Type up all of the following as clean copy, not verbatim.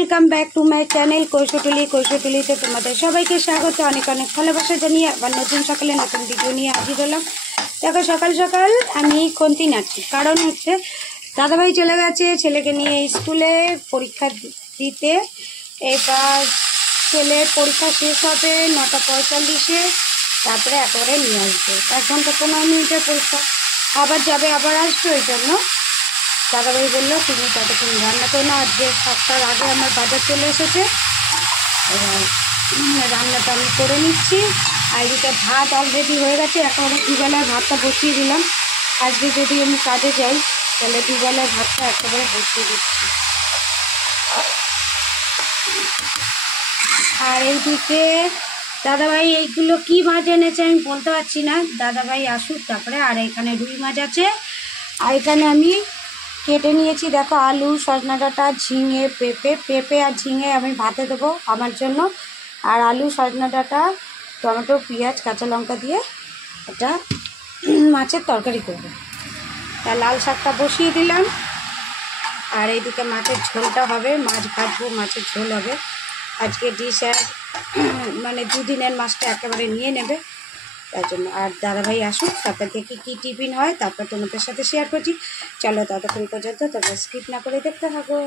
Welcome back to my channel কৈশটুলিতে তোমাদের সবাইকে স্বাগত। অনেক অনেক ভালোবাসা জানিয়ে আবার নতুন সকালে নতুন ভিডিও নিয়ে হাজির হলাম। দেখো সকাল সকাল আমি খুন্তি নাড়ছি, কারণ হচ্ছে দাদাভাই চলে গেছে ছেলেকে নিয়ে স্কুলে পরীক্ষা দিতে। এবার ছেলের পরীক্ষা শেষ হবে 9:45-এ, তারপরে একেবারে নিয়ে আসবে। 1 ঘন্টা 15 মিনিটের পরীক্ষা, আবার যাবে আবার আসবে। ওই জন্য দাদাভাই বললো তুমি ততক্ষণ রান্না করো না, আজকে 7টার আগে আমার বাজার চলে এসেছে। এবার রান্নাটা আমি করে নিচ্ছি। আর এদিকে ভাত অলরেডি হয়ে গেছে, এখন আমি দুবেলার ভাতটা বসিয়ে দিলাম। আজকে যদি আমি কাজে যাই তাহলে দুবেলার ভাতটা একেবারে বসিয়ে দিচ্ছি। আর এইদিকে দাদাভাই এইগুলো কি মাছ এনেছে আমি বলতে পারছি না, দাদাভাই আসুক তারপরে। আর এখানে রুই মাছ আছে, আর এখানে আমি কেটে নিয়েছি দেখো আলু, সজনা ডাঁটা, ঝিঙে, পেঁপে আর ঝিঙে আমি ভাতে দেবো আমার জন্য। আর আলু, সজনা ডাঁটা, টমেটো, পেঁয়াজ, কাঁচা লঙ্কা দিয়ে একটা মাছের তরকারি করবো। তা লাল শাকটা বসিয়ে দিলাম। আর এইদিকে মাছের ঝোলটা হবে, মাছ ভাজবো, মাছের ঝোল হবে। আজকে ডিশ মানে 2 দিনের মাছটা একেবারে নিয়ে নেবে, তার জন্য। আর দাদাভাই আসুক তারপর দেখি কী টিফিন হয়, তারপর তোমাদের সাথে শেয়ার করছি। চলো ততক্ষণ পর্যন্ত তোমরা স্কিপ না করে দেখতে থাকো।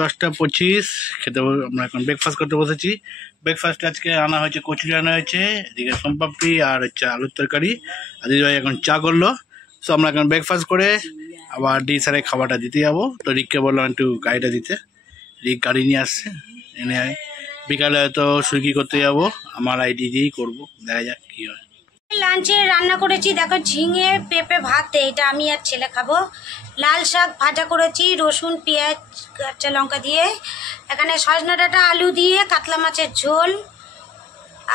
10:25 খেতে আমরা এখন ব্রেকফাস্ট করতে বসেছি। ব্রেকফাস্টে আজকে আনা হয়েছে কচুরি, আনা হয়েছে এদিকে সোমপাপড়ি আর হচ্ছে আলুর তরকারি। আর দিদিভাই এখন চা করলো। সো আমরা এখন ব্রেকফাস্ট করে আবার ডি স্যারে খাবারটা দিতে যাবো। তো রিককে বললাম একটু গাড়িটা দিতে, রিক গাড়ি নিয়ে আসছে, এনে বিকালে হয়তো সুইগি করতে যাবো। আমার আইডি দিয়েই করবো, দেখা যাক কী হয়। লাঞ্চে রান্না করেছি দেখো ঝিঙে পেঁপে ভাতে, এটা আমি আর ছেলে খাবো। লাল শাক ভাজা করেছি রসুন পেঁয়াজ কাঁচা লঙ্কা দিয়ে। এখানে সজনা ডাঁটা আলু দিয়ে কাতলা মাছের ঝোল,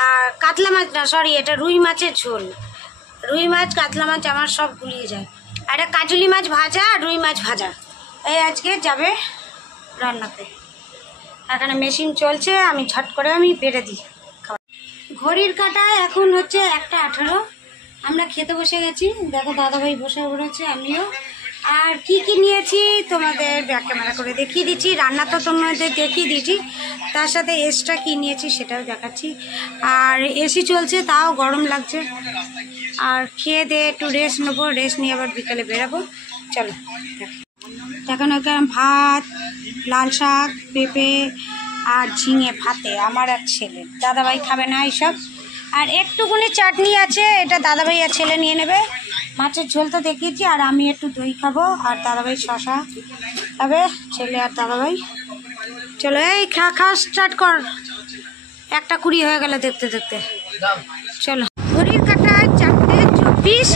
আর কাতলা মাছ না সরি এটা রুই মাছের ঝোল। রুই মাছ কাতলা মাছ আমার সব গুলিয়ে যায়। আর একটা কাজুলি মাছ ভাজা আর রুই মাছ ভাজা, এই আজকে যাবে রান্নাতে। এখানে মেশিন চলছে, আমি ঝট করে আমি বেড়ে দিই। ঘড়ির কাঁটায় এখন হচ্ছে 1:18। আমরা খেতে বসে গেছি, দেখো দাদাভাই বসে পড়েছে, আমিও। আর কি কি নিয়েছি তোমাদের ব্যাক ক্যামেরা করে দেখিয়ে দিচ্ছি। রান্না তো তোমাদের দেখিয়ে দিচ্ছি, তার সাথে এক্সট্রা কি নিয়েছি সেটাও দেখাচ্ছি। আর এসি চলছে, তাও গরম লাগছে। আর খেয়ে দিয়ে একটু রেস্ট নেবো, রেস্ট নিয়ে আবার বিকালে বেরাবো। চলো এখন এখানে ভাত, লাল শাক, পেঁপে আর ঝিঙে ভাতে আমার আর ছেলে। দাদাভাই খাবে না এইসব। আর একটুকুনি চাটনি আছে, এটা দাদাভাই আর ছেলে নিয়ে নেবে। মাছের ঝোল তো দেখিয়েছি। আর আমি একটু দই খাবো, আর দাদাভাই শশা খাবে, ছেলে আর দাদাভাই। চলো এই খাওয়া স্টার্ট কর, 1:20 হয়ে গেল দেখতে দেখতে। চলো ঘড়ির কাঁটায় 4:24।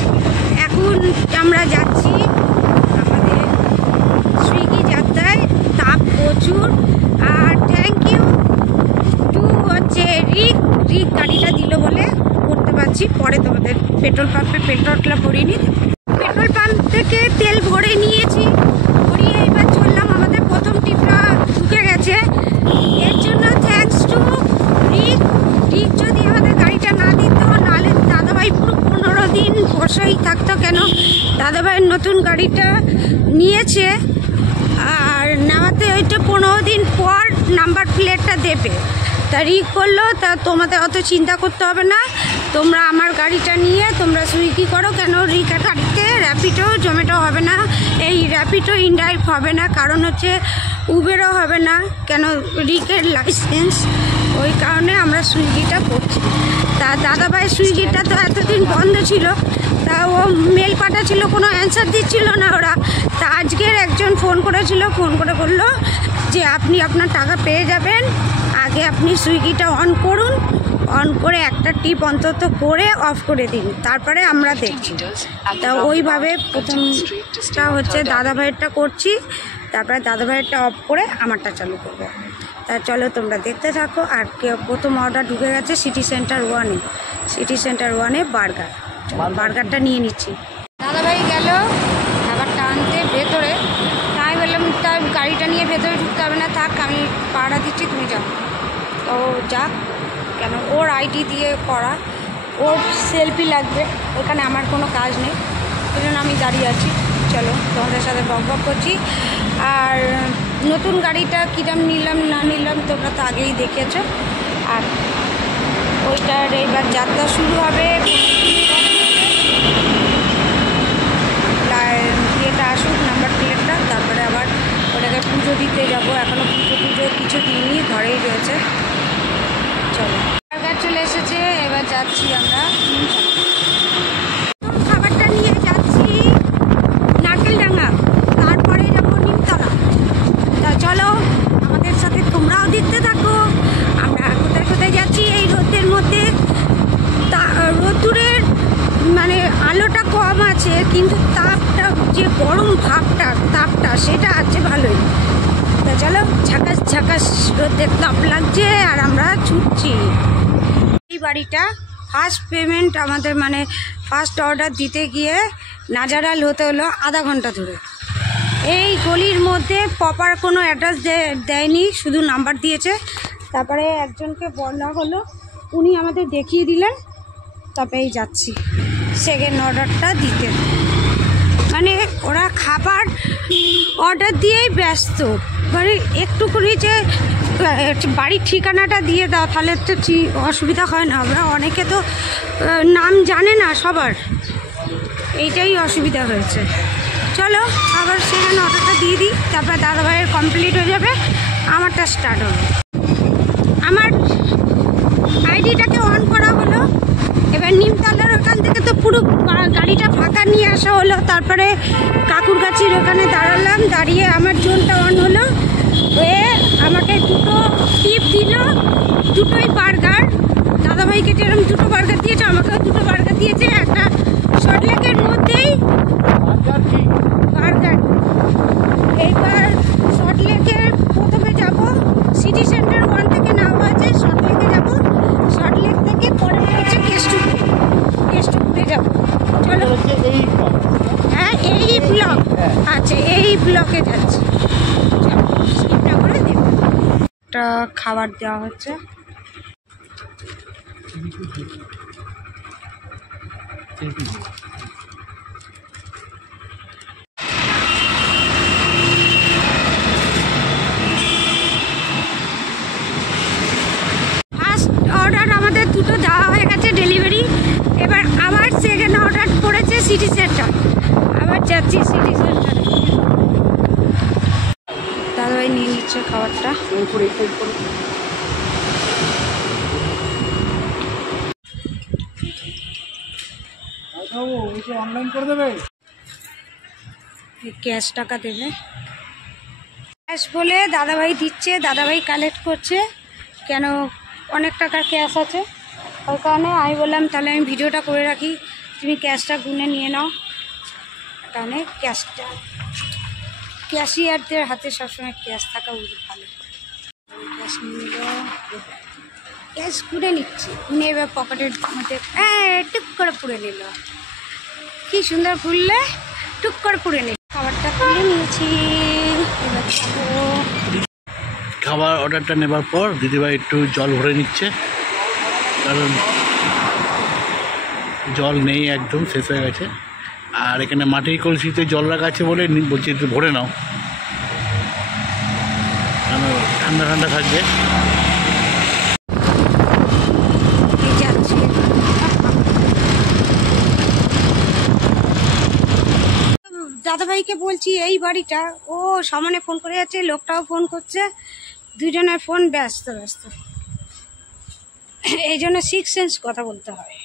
এখন আমরা যাচ্ছি আমাদের সুইগি যাত্রায়। তাপ প্রচুর। আর থ্যাংক ইউ টু হচ্ছে রিক গাড়িটা দিল বলে করতে পারছি। পরে তোমাদের পেট্রোল পাম্পে পেট্রোলটা ভরিনি, পেট্রোল পাম্প থেকে তেল ভরে নিয়েছি, ভরিয়ে এবার চললাম। আমাদের প্রথম টিপটা ঢুকে গেছে, এর জন্য থ্যাঙ্কস টু রিক। যদি আমাদের গাড়িটা না দিত, নাহলে দাদাভাই পুরো 15 দিন বসেই থাকতো। কেন দাদাভাইয়ের নতুন গাড়িটা নিয়েছে, আর নেওয়াতে ওইটা 15 দিন পর নাম্বার প্লেটটা দেবে। তা রিক করলো, তা তোমাদের অত চিন্তা করতে হবে না, তোমরা আমার গাড়িটা নিয়ে তোমরা সুইগি করো। কেন রিকের গাড়িতে র্যাপিডো জোম্যাটো হবে না, এই র্যাপিডো ইনডাইরেক্ট হবে না, কারণ হচ্ছে উবেরও হবে না। কেন রিকের লাইসেন্স, ওই কারণে আমরা সুইগিটা করছি। তা দাদাভাই সুইগিটা তো এতদিন বন্ধ ছিল, তা ও মেল পাঠাচ্ছিল, কোনো অ্যান্সার দিচ্ছিল না ওরা। তা আজকের একজন ফোন করেছিল, ফোন করে বললো যে আপনি আপনার টাকা পেয়ে যাবেন, আগে আপনি সুইগিটা অন করুন, অন করে একটা টিপ অন্তত করে অফ করে দিন, তারপরে আমরা দেখছি। তা ওইভাবে প্রথমটা হচ্ছে দাদাভাইয়েরটা করছি, তারপরে দাদাভাইয়েরটা অফ করে আমারটা চালু করবো। তা চলো তোমরা দেখতে থাকো। আর প্রথম অর্ডার ঢুকে গেছে সিটি সেন্টার 1-এ বার্গারটা নিয়ে নিচ্ছি। দাদাভাই গেল খাবারটা আনতে ভেতরে, তাই বললাম তার গাড়িটা নিয়ে ভেতরে ঢুকতে হবে না, থাক আমি পাড়া দিচ্ছি তুমি যাও। তো যাক, কেন ওর আইডি দিয়ে করা, ওর সেলফি লাগবে, ওখানে আমার কোনো কাজ নেই, ওই জন্য আমি দাঁড়িয়ে আছি। চলো তোমাদের সাথে বক বক করছি। আর নতুন গাড়িটা কিরম নিলাম না নিলাম তোমরা তো আগেই দেখেছো। আর ওইটার এবার যাত্রা শুরু হবে, ইয়েটা আসুক নাম্বার প্লেটটা, তারপরে আবার ওটাকে পুজো দিতে যাব। এখনও পুজো কিছু দিইনি, ঘরেই রয়েছে। চলো চলে এসেছে, এবার যাচ্ছি আমরা খাবারটা নিয়ে যাচ্ছি নারকেলডাঙ্গা, তারপরে যাবো নিমতলা। তা চলো আমাদের সাথে তোমরাও দেখতে থাকো আমরা কোথায় কোথায় যাচ্ছি এই রোদের মধ্যে। রোদ্দুরের মানে আলোটা কম আছে, কিন্তু তাপটা যে গরম তাপটা সেটা আছে ভালোই। তা চলো ঝাঁকাস ঝাঁকাস রোদের তাপ লাগছে আর আমরা ছুটছি। এই বাড়িটা ফার্স্ট পেমেন্ট আমাদের মানে ফার্স্ট অর্ডার দিতে গিয়ে নাজারাল হতে হলো আধা ঘন্টা ধরে। এই গলির মধ্যে প্রপার কোনো অ্যাড্রেস দেয়নি, শুধু নাম্বার দিয়েছে। তারপরে একজনকে বলা হলো, উনি আমাদের দেখিয়ে দিলেন, তবেই যাচ্ছি সেকেন্ড অর্ডারটা দিতে। মানে ওরা খাবার অর্ডার দিয়েই ব্যস্ত, মানে একটুকুনি যে বাড়ির ঠিকানাটা দিয়ে দাও তাহলে তো অসুবিধা হয় না। আমরা অনেকে তো নাম জানে না সবার, এইটাই অসুবিধা হয়েছে। চলো আবার সেখানে অর্ডারটা দিয়ে দিই, তারপরে দাদাভাইয়ের কমপ্লিট হয়ে যাবে, আমারটা স্টার্ট হবে। আমার আইডিটাকে অন করা হলো। এবার নিমতলার ওখান থেকে তো পুরো গাড়িটা ফাঁকা নিয়ে আসা হলো। তারপরে কাকুর গাছির ওখানে দাঁড়ালাম, দাঁড়িয়ে আমার জোনটা অন হলো, হয়ে আমাকে দুটো টিপ দিল, দুটোই বার্গার। দাদাভাইকে যেরকম দুটো বার্গার দিয়েছে আমাকেও দুটো বার্গার দিয়েছে, একটা শর্টলেকের মধ্যেই বার্গার। এইবার শর্টলেকের প্রথমে যাব, সিটি সেন্টার 1 থেকে নামা আছে, শর্টলেকে যাব, শর্টলেক থেকে পরে হচ্ছে কেষ্টপুরে যাব। চলো হ্যাঁ এই ব্লক আচ্ছা, এই ব্লকে যাচ্ছি। স্কিপটা করে দেব। একটা খাবার দেওয়া হচ্ছে, ফার্স্ট অর্ডার আমাদের দুটো দেওয়া হয়ে গেছে ডেলিভারি। এবার আবার সেকেন্ড অর্ডার পড়েছে সিটি সেন্টার, আবার যাচ্ছি সিটি সেন্টারে। দাদাভাই নিয়ে নিচ্ছে খাবারটা। অনলাইন করে দেবে, ক্যাশ টাকা দেবে। ক্যাশ বলে দাদাভাই দিচ্ছে, দাদাভাই কালেক্ট করছে, কেন অনেক টাকার ক্যাশ আছে ওই কারণে। আমি বললাম তাহলে আমি ভিডিওটা করে রাখি, তুমি ক্যাশটা গুনে নিয়ে নাও। কারণে ক্যাশটা ক্যাশিয়ারদের হাতে সবসময় ক্যাশ থাকা উচিত, ভালো। ক্যাশ নিয়ে নিল, ক্যাশ গুনে নিচ্ছি, গুনে এবার পকেটের মধ্যে টুক করে পুড়ে নিল। কি সুন্দর খুললে টুক করে পুড়ে নিল। খাবারটা তুলে নিয়েছি, এবার খাবো। খাবার অর্ডারটা নেবার পর দিদিভাই একটু জল ভরে নিচ্ছে, কারণ জল নেই, একদম শেষ হয়ে গেছে। আর এখানে মাটির কলসিতে জল রাখা আছে বলে বলছি একটু ভরে নাও, কারণ ঠান্ডা ঠান্ডা থাকবে। দাদাভাইকে বলছি এই বাড়িটা, ও সামনে ফোন করে যাচ্ছে, লোকটাও ফোন করছে, দুজনের ফোন ব্যস্ত ব্যস্ত। এই জন্য 6 সেন্স কথা বলতে হয়।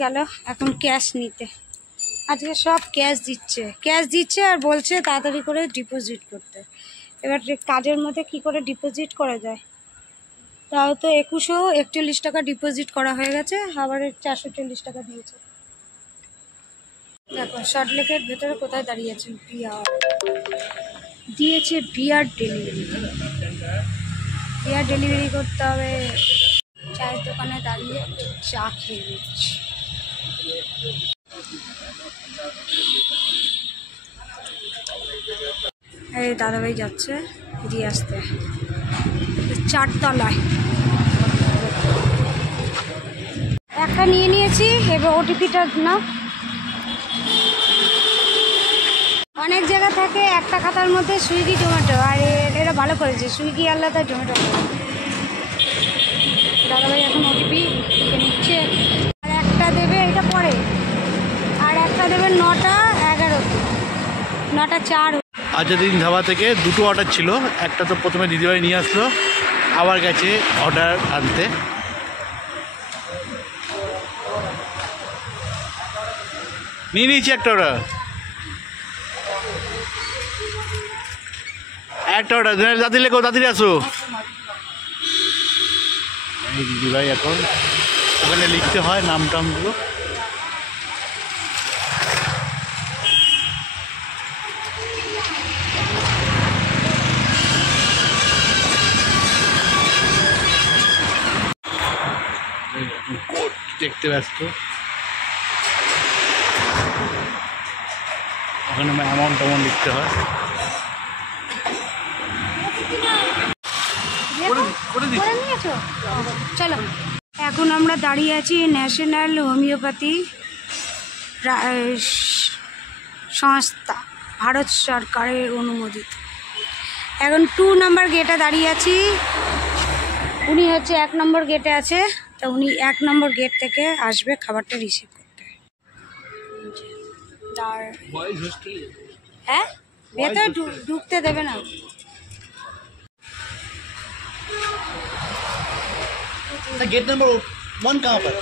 গেল এখন ক্যাশ নিতে, আজকে সব ক্যাশ দিচ্ছে আর বলছে তাড়াতাড়ি করে ডিপোজিট করতে। এবার কাজের মধ্যে কি করে ডিপোজিট করা যায়, তাও তো 2141 টাকা ডিপোজিট করা হয়ে গেছে, আবার 440 টাকা দিয়েছে। দেখো শর্টলেকের ভেতরে কোথায় দাঁড়িয়েছে, বিয়ার দিয়েছে, বিয়ার ডেলিভারি করতে হবে। চায়ের দোকানে দাঁড়িয়ে চা খেয়ে নিচ্ছি। এই দাদাভাই যাচ্ছে দিয়ে আসতে 4 তলায়। একটা নিয়ে নিয়েছি, এবার ওটিপিটা না অনেক জায়গা থাকে একটা খাতার মধ্যে সুইগি জোম্যাটো, আর এরা ভালো করেছে, সুইগি আলাদা জোম্যাটো আলাদা। দাদাভাই এখন ওটিপি নিচ্ছে, আর একটা দেবে এটা পরে, আর একটা দেবে 9টা 11, 9টা 4। আজাদিন ধাবা থেকে দুটো অর্ডার ছিল, একটা তো প্রথমে দিদিভাই নিয়ে আসলো, আবার গেছে অর্ডার আনতে। নিয়ে নিয়েছি একটা অর্ডার, দাদি লেখো, দাদিরে আসো। এই দিদিভাই এখন ওখানে লিখতে হয় নাম টামগুলো। দেখতে ব্যস্ত, ওখানে অ্যামাউন্ট টামাউন্ট লিখতে হয়। চলো, এখন আমরা দাঁড়িয়ে আছি ন্যাশনাল হোমিওপ্যাথি সংস্থা, ভারত সরকারের অনুমোদিত। এখন 2 নম্বর গেটে দাঁড়িয়ে আছি, উনি হচ্ছে 1 নম্বর গেটে আছে, তা উনি 1 নম্বর গেট থেকে আসবে খাবারটা রিসিভ করতে। হ্যাঁ, ভেতরে ঢুকতে দেবে না। गेट नंबर 1 कहाँ पर?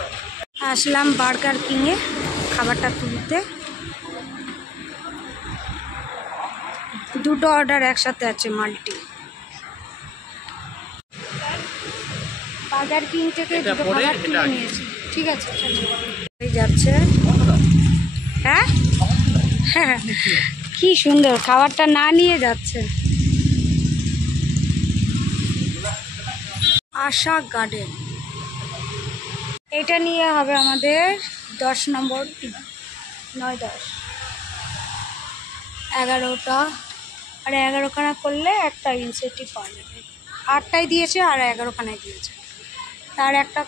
আসলাম বার্গার কিংয়ে খাবারটা তুলতে। দুটো অর্ডার একসাথে আছে, মাল্টি। বার্গার কিং থেকে দুটো খাবার তুলে নিয়েছি। ঠিক আছে, চলো। এই যাচ্ছে। হ্যাঁ হ্যাঁ, কি সুন্দর, খাবারটা না নিয়ে যাচ্ছে। আশা গার্ডেন, এটা নিয়ে হবে আমাদের 10 নম্বর, 9, 10, 11টা, আর 11খানা করলে একটা ইনসেন্টিভ পাওয়া যাবে। 8টাই দিয়েছে আর 11খানায় দিয়েছে, তার একটা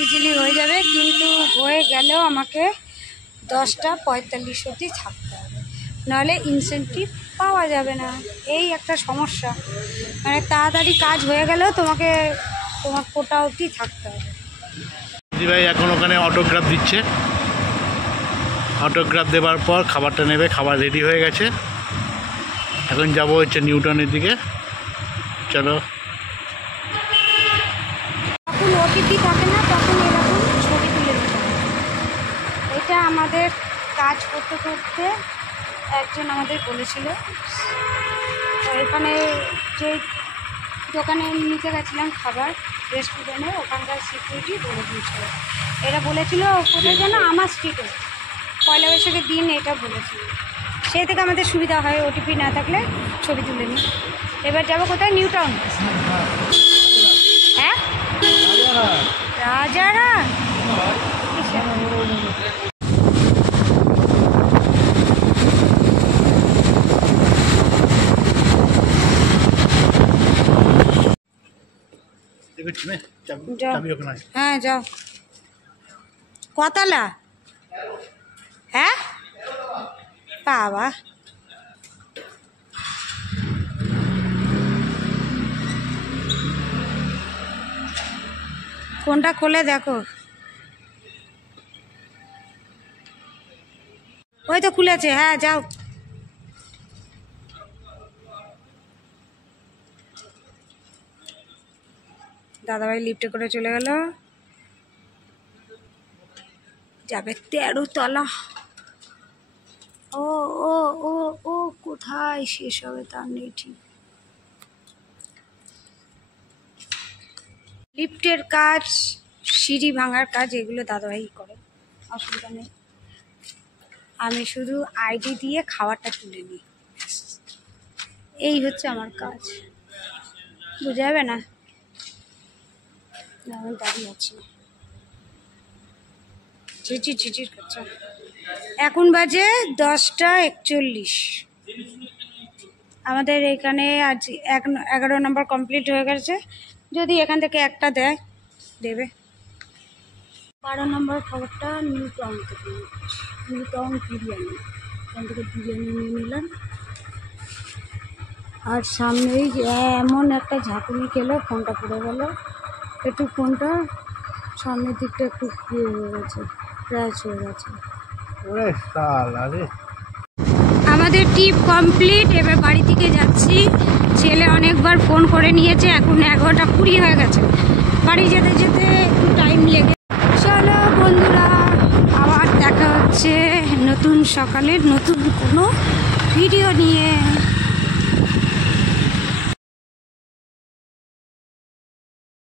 ইজিলি হয়ে যাবে, কিন্তু হয়ে গেলেও আমাকে 10টা 45 অবধি থাকতে হবে, নাহলে ইনসেন্টিভ পাওয়া যাবে না। এই একটা সমস্যা, মানে তাড়াতাড়ি কাজ হয়ে গেলেও তোমাকে তোমার কোটা অবধি থাকতে হবে। দিদিভাই এখন ওখানে অটোগ্রাফ দিচ্ছে, অটোগ্রাফ দেওয়ার পর খাবারটা নেবে। খাবার রেডি হয়ে গেছে, এখন যাব হচ্ছে নিউটনের দিকে। চলো। যখন ওটিপি থাকে না তখন এরকম ছবি তুলে দিতে হবে। এটা আমাদের কাজ করতে করতে একজন আমাদের বলেছিল, তো এখানে যে দোকানে নিতে গেছিলাম খাবার, রেস্টুরেন্টে, ওখানকার সিকিউরিটি বলে দিয়েছিল। এরা বলেছিল কোথায় যেন আমার স্ট্রিটে, পয়লা বৈশাখের দিন এটা বলেছিল। সেই থেকে আমাদের সুবিধা হয়, ওটিপি না থাকলে ছবি তুলে নিই। এবার যাবো কোথায়? New town. হ্যাঁ, রাজারা। হ্যাঁ, যাও। কতলা? হ্যাঁ বাবা, কোনটা খোলে দেখো। ওই তো খুলেছে, হ্যাঁ যাও। দাদাভাই লিফটে করে চলে গেল, যাবে 13 তলা। ও ও ও ও কোথায় শেষ হবে তার নেই ঠিক। লিফটের কাজ, সিঁড়ি ভাঙার কাজ, এগুলো দাদাভাই করে, অসুবিধা নেই। আমি শুধু আইডি দিয়ে খাবারটা তুলে নিই, এই হচ্ছে আমার কাজ। বুঝা যাবে না, আমি দাঁড়িয়ে আছি, ঝিঝির ঝিঝির করছে। এখন বাজে 10টা 41। আমাদের এখানে আজ 11 নম্বর কমপ্লিট হয়ে গেছে। যদি এখান থেকে একটা দেয়, দেবে। 12 নম্বর খবরটা নিউ টাউন থেকে, নিউ টাউন বিরিয়ানি। এখান থেকে বিরিয়ানি নিয়ে নিলাম। আর সামনেই এমন একটা ঝাঁকুনি খেলো, ফোনটা পড়ে গেল। একটু ফোনটা সামনের দিকটা একটু ইয়ে হয়ে গেছে, ক্র্যাশ হয়ে গেছে। আমাদের ট্রিপ কমপ্লিট, এবার বাড়ি থেকে যাচ্ছি। ছেলে অনেকবার ফোন করে নিয়েছে, এখন 11:20 হয়ে গেছে। বাড়ি যেতে যেতে একটু টাইম লেগে। চলো বন্ধুরা, আবার দেখা হচ্ছে নতুন সকালের নতুন কোনো ভিডিও নিয়ে।